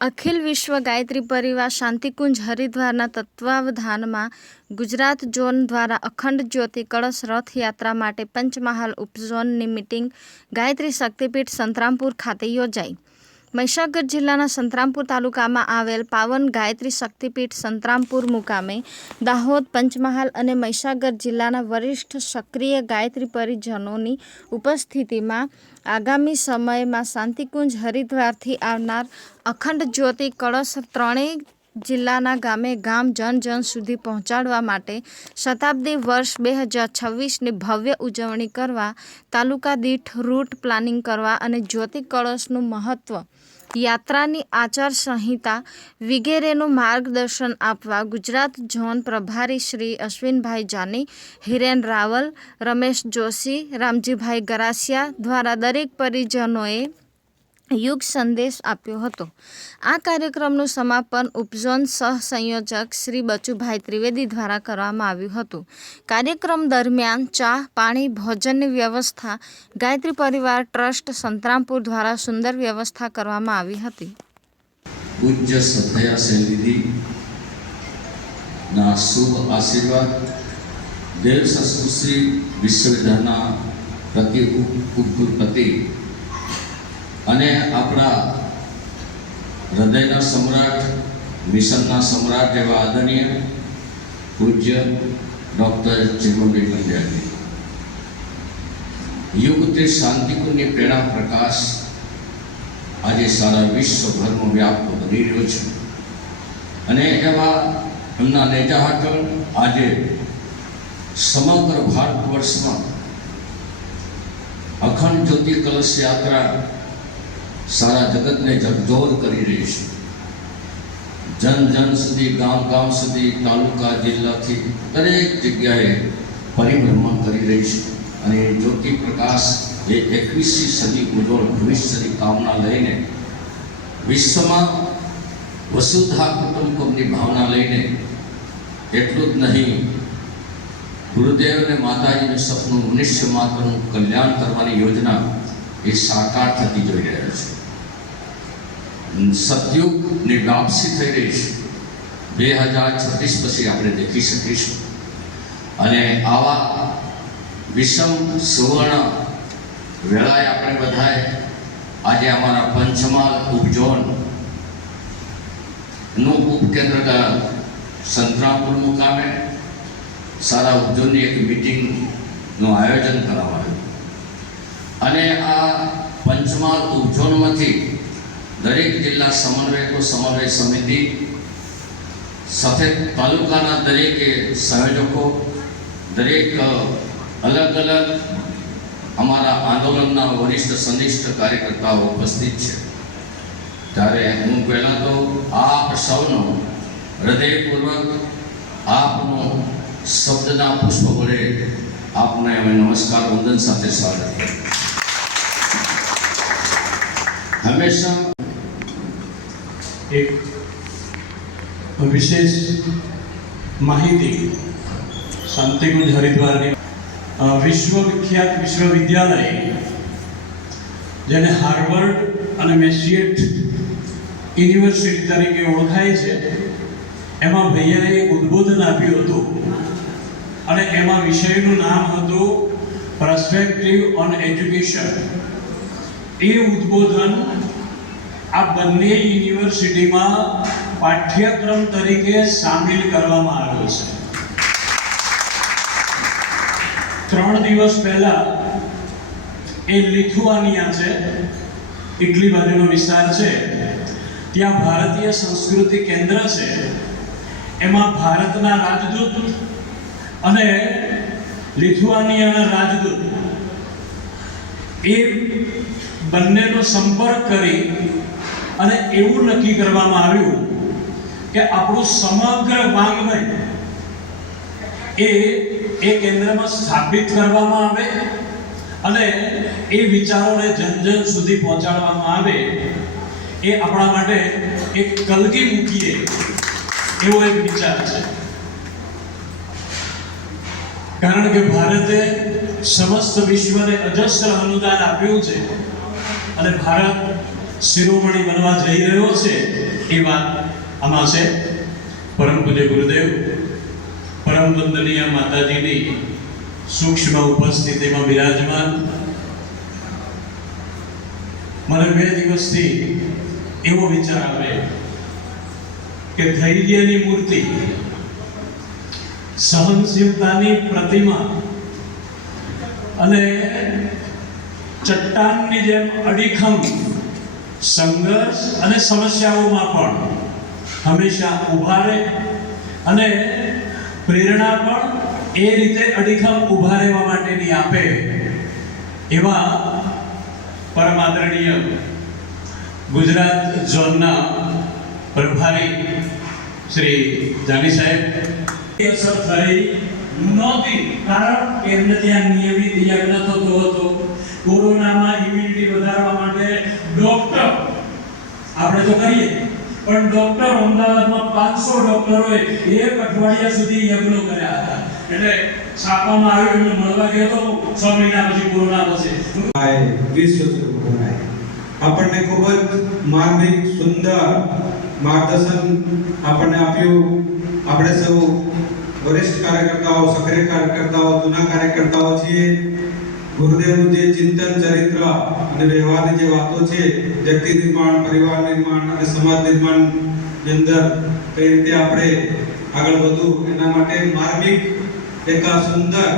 અખિલ વિશ્વ ગાયત્રી પરિવાર શાંતિકુંજ હરિદ્વારના તત્વાવધાનમાં ગુજરાત ઝોન દ્વારા અખંડ જ્યોતિ કળશ રથયાત્રા માટે પંચમહાલ ઉપઝોનની મિટિંગ ગાયત્રી શક્તિપીઠ સંતરામપુર ખાતે યોજાઈ. મહીસાગર જિલ્લાના સંતરામપુર તાલુકામાં આવેલ પાવન ગાયત્રી શક્તિપીઠ સંતરામપુર મુકામે દાહોદ, પંચમહાલ અને મહીસાગર જિલ્લાના વરિષ્ઠ સક્રિય ગાયત્રી પરિજનોની ઉપસ્થિતિમાં આગામી સમયમાં શાંતિકુંજ હરિદ્વારથી આવનાર અખંડ જ્યોતિ કળશ ત્રણેય જિલ્લાના ગામે ગામ જન જન સુધી પહોંચાડવા માટે શતાબ્દી વર્ષ બે હજાર છવ્વીસની ભવ્ય ઉજવણી કરવા, તાલુકા દીઠ રૂટ પ્લાનિંગ કરવા અને જ્યોતિ કળશનું મહત્ત્વ યાત્રાની આચાર સંહિતા વિગેરેનું માર્ગદર્શન આપવા ગુજરાત ઝોન પ્રભારી શ્રી અશ્વિનભાઈ જાની, હિરેન રાવલ, રમેશ જોશી, રામજીભાઈ ગરાસિયા દ્વારા દરેક પરિજનોએ યુગ સંદેશ આપ્યો હતો. આ કાર્યક્રમનું સમાપન ઉપઝોન સહ સંયોજક શ્રી બચુભાઈ ત્રિવેદી દ્વારા કરવામાં આવ્યું હતું. કાર્યક્રમ દરમિયાન ચા, પાણી ભોજનની વ્યવસ્થા, ગાયત્રી પરિવાર, ટ્રસ્ટ, સંતરામપુર દ્વારા સુંદર વ્યવસ્થા કરવામાં આવી હતી. પૂજ્ય સદયા સેવિદી ના શુભ આશીર્વાદ દેવ સંસ્કૃતિ વિશ્વવિદ્યાલયના પ્રતિ ઉપકુલપતિ અને આપણા હૃદયના સમ્રાટ, મિશનના સમ્રાટ એવા આદરણીય પૂજ્ય ડૉક્ટર ચિમનભાઈ પંડ્યાજી. યુગથી શાંતિકુંજની પ્રેરણા પ્રકાશ આજે સારા વિશ્વભરમાં વ્યાપ્ત બની રહ્યો છે. અને એવા એમના નેતા હેઠળ આજે સમગ્ર ભારત વર્ષમાં અખંડ જ્યોતિ કલશ યાત્રા સારા જગતને જગજોર કરી રહી છે. જન જન સુધી, ગામ ગામ સુધી, તાલુકા, જિલ્લાથી દરેક જગ્યાએ પરિભ્રમણ કરી રહી છે. અને જ્યોતિ પ્રકાશ એ એકવીસમી સદી ઉજ્જવળ ભવિષ્યની કામના લઈને વિશ્વમાં વસુધા કુટુંબકમની ભાવના લઈને એટલું જ નહીં, ગુરુદેવ અને માતાજીનું સપનું મનુષ્ય માત્રનું કલ્યાણ કરવાની યોજના એ સાકાર થતી જોઈ રહ્યા છે. સતયુગની વાપસી થઈ રહી છે. બે હજાર છત્રીસ પછી આપણે દેખી શકીશું. અને આવા વિષમ સુવર્ણ વેળાએ આપણે બધાએ આજે અમારા પંચમહાલ ઉપઝોનનું ઉપકેન્દ્ર સંતરામપુર મુકામે સારા ઉપઝોનની એક મિટિંગનું આયોજન કરવામાં આવ્યું અને આ પંચમહાલ ઉપઝોનમાંથી દરેક જિલ્લા સમન્વયકો સમન્વય સમિતિ સાથે તાલુકાના દરેકે સંયોજકો, દરેક અલગ અલગ અમારા આંદોલનના વરિષ્ઠ સનિષ્ઠ કાર્યકર્તાઓ ઉપસ્થિત છે. ત્યારે હું પહેલાં તો આપ સૌનો હૃદયપૂર્વક આપનો શબ્દના પુષ્પ વડે આપને અમે નમસ્કાર, વંદન સાથે સ્વાગત કરીએ હંમેશા એક વિશેષ માહિતી શાંતિકુંજ હરિદ્વારની વિશ્વવિખ્યાત વિશ્વવિદ્યાલય, જેને હાર્વર્ડ અને મેસિએટ યુનિવર્સિટી તરીકે ઓળખાય છે, એમાં ભૈયાએ ઉદ્બોધન આપ્યું હતું. અને એમાં વિષયનું નામ હતું પરસ્પેક્ટિવ ઓન એજ્યુકેશન એ ઉદ્બોધન આ બંને યુનિવર્સિટીમાં પાઠ્યક્રમ તરીકે સામેલ કરવામાં આવ્યો છે. ત્રણ દિવસ પહેલા એ લિથુઆનિયા છે, ઇટલી બાજુનો વિસ્તાર છે, ત્યાં ભારતીય સંસ્કૃતિ કેન્દ્ર છે, એમાં ભારતના રાજદૂત અને લિથુઆનિયાના રાજદૂત એ બંનેનો સંપર્ક કરી અને એવું નક્કી કરવામાં આવ્યું કે આપણું સમગ્ર વાંગ્મય એ એ કેન્દ્રમાં સ્થાપિત કરવામાં આવે અને એ વિચારોને જન જન સુધી પહોંચાડવામાં આવે એ આપણા માટે એક કલગી મૂકીએ એવો એક વિચાર છે. કારણ કે ભારતે સમસ્ત વિશ્વને અજસ્ર અનુદાન આપ્યું છે. અને ભારત શિરોમણી બનવા જઈ રહ્યો છે, એ વાત આમાં છે. પરમ પૂજ્ય ગુરુદેવ, પરમ વંદનીય માતાજીની સૂક્ષ્મ ઉપસ્થિતિમાં બિરાજમાન. મને બે દિવસથી એવો વિચાર આવે કે ધૈર્યની મૂર્તિ, સહનશીલતાની પ્રતિમા અને ચટ્ટાનની જેમ અડીખમ સંઘર્ષ અને સમસ્યાઓમાં પણ હંમેશા ઊભા રહે અને પ્રેરણા પણ એ રીતે અડીખમ ઊભા રહેવા માટેની આપે એવા પરમાદરણીય ગુજરાત ઝોનના પ્રભારી શ્રી જાની સાહેબ. અસર થઈ નહોતી. કારણ એમને ત્યાં નિયમિત યજ્ઞ થતો હતો. કોરોનામાં ઇમ્યુનિટી વધારવા માટે ડોક્ટર આપણે તો કરીએ. પણ ડોક્ટર અમદાવાદમાં પાંચસો ડોક્ટરોએ એક અઠવાડિયા સુધી યજ્ઞો કર્યા હતા. એટલે છાપામાં આવ્યું એમને મળવા ગયો તો છ મહિના પછી કોરોના પછી વિશ્વ આપણને ખૂબ જ માર્મિક સુંદર માર્ગદર્શન આપણને આપ્યું. આપણે સૌ વરિષ્ઠ કાર્યકર્તાઓ, સક્રિય કાર્યકર્તાઓ, જૂના કાર્યકર્તાઓ છીએ. ગુરુદેવનું જે ચિંતન, ચરિત્ર અને વ્યવહારની જે વાતો છે, વ્યક્તિ નિર્માણ, પરિવાર નિર્માણ અને સમાજ નિર્માણની અંદર કઈ રીતે આપણે આગળ વધવું, એના માટે માર્મિક એક સુંદર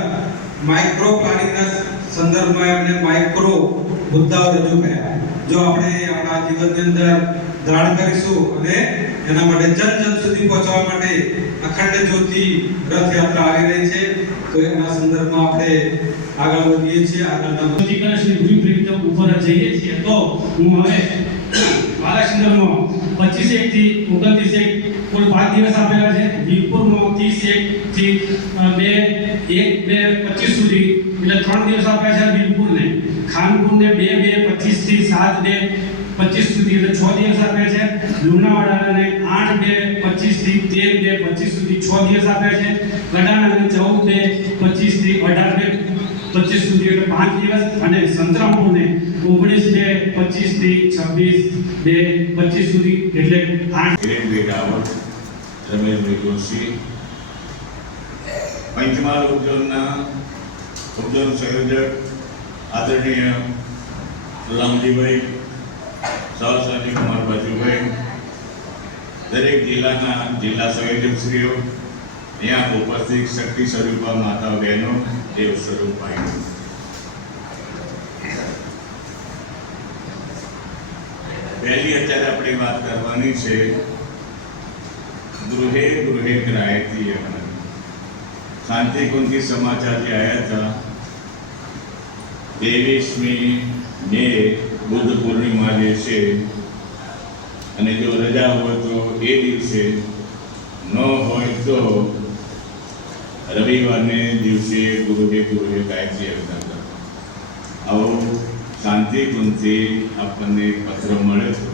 માઇક્રો પ્લાનિંગના સંદર્ભમાં એમને માઇક્રો મુદ્દાઓ રજૂ કર્યા. જો આપણે આપણા જીવનની અંદર ધારણ કરીશું અને એના માટે જન જન સુધી પહોંચવા માટે અખંડ જ્યોતિ રથયાત્રા આવી રહી છે. તો એના સંદર્ભમાં આપણે આગળ વધીએ છીએ. આગળના પત્રિકાશ્રી બ્લુપ્રિન્ટ ઉપર જઈએ છીએ. તો હું હવે મારા પચીસ એક થી ઓગણત્રીસ એક કુલ પાંચ દિવસ આપેલા છે. વીરપુરમાં ત્રીસ એક થી બે, એક, બે, પચીસ સુધી, એટલે ત્રણ દિવસ આપ્યા છે વીરપુરને. ખાનપુરને બે બે પચીસથી સાત, બે પચીસ સુધી, એટલે છ દિવસ આપે છે. લુણાવાડાને આઠ બે, પચીસથી તેર બે, પચીસ સુધી છ દિવસ આપે છે. ગડાનાને ચૌદ બે, પચીસથી અઢાર બે, પચીસ સુધી, એટલે પાંચ દિવસ. અને સંતરામપુરને ઓગણીસ બે, પચીસથી છવ્વીસ બે, પચીસ સુધી, એટલે આઠ. બે રાવત રમેશભાઈ જોશી. પંચમહાલ ઉદ્યોગના ઉદ્યોગ સંયોજક આદરણીય રામજીભાઈ સહસાની કુમાર બાજુભાઈ, દરેક જિલ્લાના જિલ્લા સંયોજકશ્રીઓ, ત્યાં ઉપસ્થિત શક્તિ સ્વરૂપા માતા બહેનો દેવ સ્વરૂપાઈ પહેલી અત્યારે આપણે વાત કરવાની છે, ગૃહે ગૃહે ગ્રાયતી યજ્ઞ. શાંતિ કુંજી સમાચાર જે આવ્યા હતા ત્રેવીસમી મે બુદ્ધ પૂર્ણિમા જે છે, અને જો રજા હોય તો એ દિવસે ન હોય તો રવિવારને દિવસે ગૃહે ગૃહે ગાયત્રી યજ્ઞ કરો આવો શાંતિ કુંજથી આપણને પત્ર મળે છે.